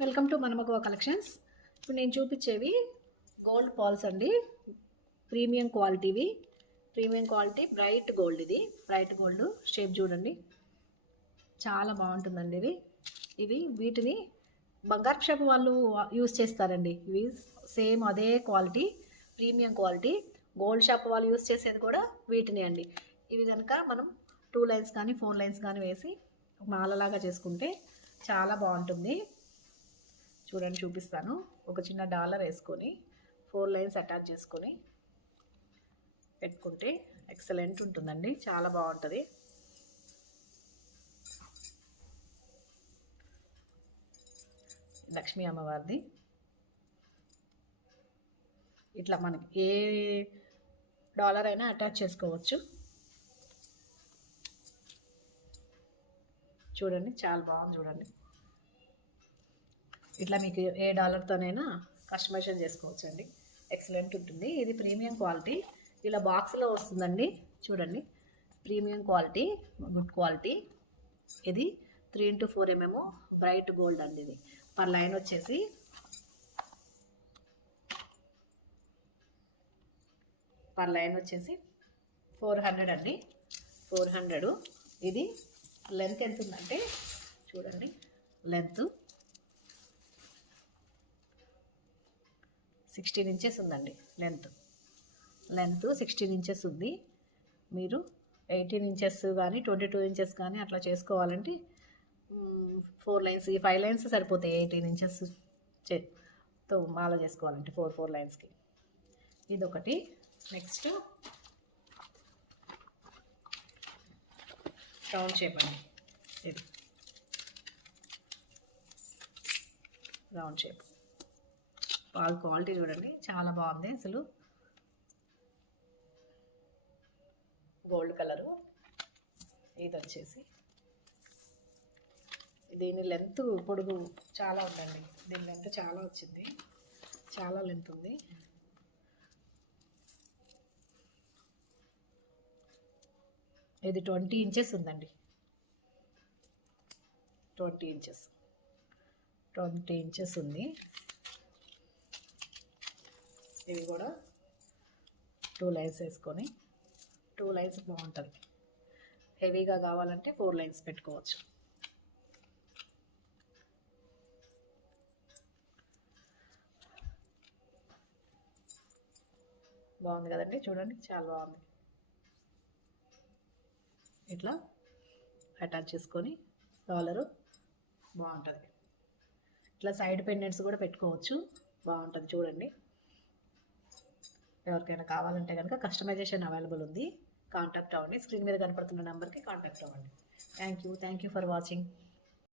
Welcome to మనమగవ collections. ఇప్పుడు నేను చూపించేవి గోల్డ్ పాల్స్ అండి. ప్రీమియం క్వాలిటీవి, ప్రీమియం క్వాలిటీ బ్రైట్ గోల్డ్. ఇది బ్రైట్ గోల్డ్ షేప్ చూడండి, చాలా బాగుంటుందండి ఇవి వీటిని బంగారు షాప్ వాళ్ళు యూజ్ చేస్తారండి. ఇవి సేమ్ అదే quality, premium quality. Gold shop వాళ్ళు యూజ్ చేసేది కూడా వీటిని అండి. ఇవి కనుక మనం 2 లైన్స్ కానీ 4 లైన్స్ కానీ వేసి మాలలాగా చేసుకుంటే చాలా బాగుంటుంది. చూడండి, చూపిస్తాను. ఒక చిన్న డాలర్ వేసుకొని 4 లైన్స్ అటాచ్ చేసుకొని పెట్టుకుంటే ఎక్సలెంట్ ఉంటుందండి, చాలా బాగుంటుంది. లక్ష్మీ అమ్మవారిది. ఇట్లా మనకి ఏ డాలర్ అయినా అటాచ్ చేసుకోవచ్చు. చూడండి, చాలా బాగుంది. చూడండి, ఇట్లా మీకు ఏ డాలర్తోనైనా కస్టమైజేషన్ చేసుకోవచ్చు అండి. ఎక్సలెంట్ ఉంటుంది. ఇది ప్రీమియం క్వాలిటీ, ఇలా బాక్స్లో వస్తుందండి. చూడండి, ప్రీమియం క్వాలిటీ, గుడ్ క్వాలిటీ. ఇది 3x4 mm బ్రైట్ గోల్డ్ అండి. ఇది పర్ లైన్ వచ్చేసి పర్ లైన్ వచ్చేసి 400 అండి. 400. ఇది లెంత్ ఎంత ఉందంటే చూడండి, లెంత్ 16 ఇంచెస్ ఉందండి. లెంత్ 16 ఇంచెస్ ఉంది. మీరు 18 ఇంచెస్ కానీ 22 ఇంచెస్ కానీ అట్లా చేసుకోవాలంటే 4 లైన్స్, ఈ 5 లైన్స్ సరిపోతాయి. 18 ఇంచెస్ తో మాల చేసుకోవాలంటే 4 లైన్స్కి. ఇదొకటి. నెక్స్ట్ రౌండ్ షేప్ అండి. ఇది రౌండ్ షేప్. వాళ్ళ క్వాలిటీ చూడండి, చాలా బాగుంది. అసలు గోల్డ్ కలరు. ఇది వచ్చేసి దీని లెంత్ పొడుగు చాలా ఉందండి. దీని లెంత్ చాలా వచ్చింది, చాలా లెంత్ ఉంది. ఇది 20 ఇంచెస్ ఉందండి. 20 ఇంచెస్ ఉంది. ఇవి కూడా 2 లైన్స్ వేసుకొని 2 లైన్స్ బాగుంటుంది. హెవీగా కావాలంటే 4 లైన్స్ పెట్టుకోవచ్చు. బాగుంది కదండి, చూడండి, చాలా బాగుంది. ఇట్లా అటాచ్ చేసుకొని డాలరు బాగుంటుంది. ఇట్లా సైడ్ పెండెంట్స్ కూడా పెట్టుకోవచ్చు, బాగుంటుంది. చూడండి, ఎవరికైనా కావాలంటే కనుక కస్టమైజేషన్ అవైలబుల్ ఉంది. కాంటాక్ట్ అవ్వండి. స్క్రీన్ మీద కనపడుతున్న నెంబర్కి కాంటాక్ట్ అవ్వండి. Thank you for watching.